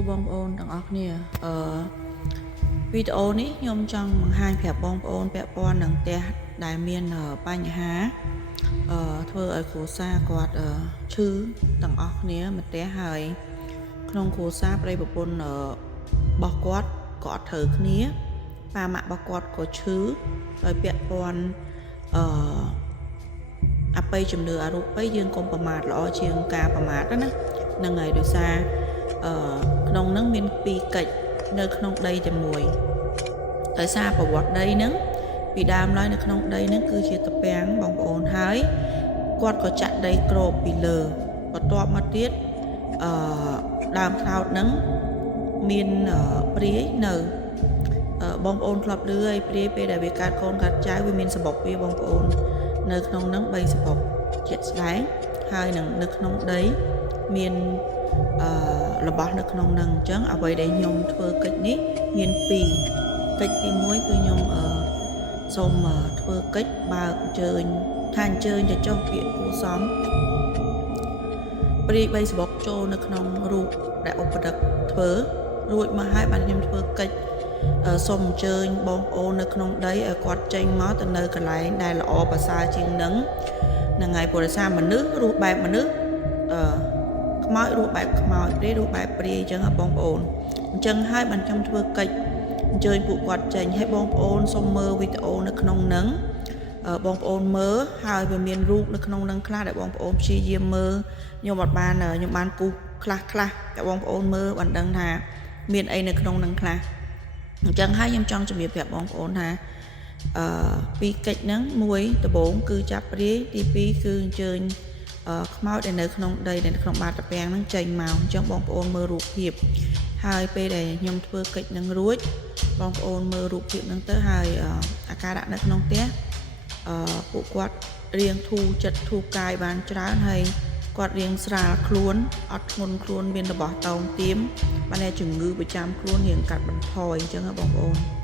សួរបងប្អូនទាំងអស់គ្នាវីដេអូនេះខ្ញុំចង់បង្ហាញប្រាប់បងប្អូនពាក់ព័ន្ធនឹងផ្ទះដែលមានបញ្ហាធ្វើឲ្យគ្រួសារគាត់ឈឺទាំងអស់គ្នាម្ទះហើយក្នុងគ្រួសារប្តីប្រពន្ធរបស់គាត់ក៏អត់ត្រូវគ្នាប៉ាម៉ាក់របស់គាត់ក៏ឈឺដោយពាក់ព័ន្ធអបិយជំនឿអរូបីយើងកុំប្រមាថល្អជាងការប្រមាថណាហ្នឹងហើយដោយសារក្នុងហ្នឹងមានពីរកិច្ចនៅក្នុងដីតែមួយដោយសារប្រវត្តិដីហ្នឹងពីដើមឡើយនៅក្នុងដីហ្នឹងគឺជាតពាំងបងប្អូនហើយគាត់ក៏ចាក់ដីក្របពីលើបន្ទាប់មកទៀតដើមថ្នោតហ្នឹងមានព្រាយនៅបងប្អូនធ្លាប់ឮហើយព្រាយពេលដែលវាកើតកូនកើតចៅវាមានសបុកវាបងប្អូននៅក្នុងហ្នឹង3សបុកជាក់ស្ដែងហើយនឹងនៅក្នុងដីមានរបស់នៅក្នុងហ្នឹងអញ្ចឹងអ្វីដែលខ្ញុំធ្វើកិច្ចនេះមាន2កិច្ចទី1គឺខ្ញុំសូមធ្វើកិច្ចបើកអញ្ជើញថាអញ្ជើញទៅចុះពាក្យគួសមព្រាយ3សបុកចូលនៅក្នុងរូបដែលឧបដឹកធ្វើរួចមកហើយបានខ្ញុំធ្វើកិច្ចសូមអញ្ជើញបងប្អូននៅក្នុងដីឲ្យគាត់ចេញមកទៅនៅកន្លែងដែលល្អប្រសើរជាងនឹងហើយព្រោះដោយសារមនុស្សរស់បែបមនុស្សខ្មោចរស់បែបខ្មោចព្រាយរស់បែបព្រាយអញ្ចឹងបងប្អូនអញ្ចឹងហើយបានខ្ញុំធ្វើកិច្ចអញ្ជើញពួកគាត់ចេញឲ្យបងប្អូនសូមមើលវីដេអូនៅក្នុងហ្នឹងបងប្អូនមើលហើយវាមានរូបនៅក្នុងហ្នឹងខ្លះដែលបងប្អូនព្យាយាមមើលខ្ញុំបានគូសខ្លះតែបងប្អូនមើលបានដឹងថាមានអីនៅក្នុងហ្នឹងខ្លះអញ្ចឹងហើយខ្ញុំចង់ជំរាបប្រាប់បងប្អូនថាពីរកិច្ចហ្នឹងមួយដំបូងគឺចាប់ព្រាយទី2គឺអញ្ជើញខ្មោចដែលនៅក្នុងដីដែលក្នុងបាតតពាំងហ្នឹងចេញមកអញ្ចឹងបងប្អូនមើលរូបភាពហើយពេលដែលខ្ញុំធ្វើកិច្ចហ្នឹងរួចបងប្អូនមើលរូបភាពហ្នឹងទៅហើយអាការៈនៅក្នុងផ្ទះពួកគាត់រៀងធូរចិត្តធូរកាយបានច្រើនហើយគាត់រៀងស្រាលខ្លួនអត់ធ្ងន់ខ្លួនមានរបស់តោងទៀមបានតែជំងឺប្រចាំខ្លួនរៀងកាត់បន្ថយអញ្ចឹងបងប្អូន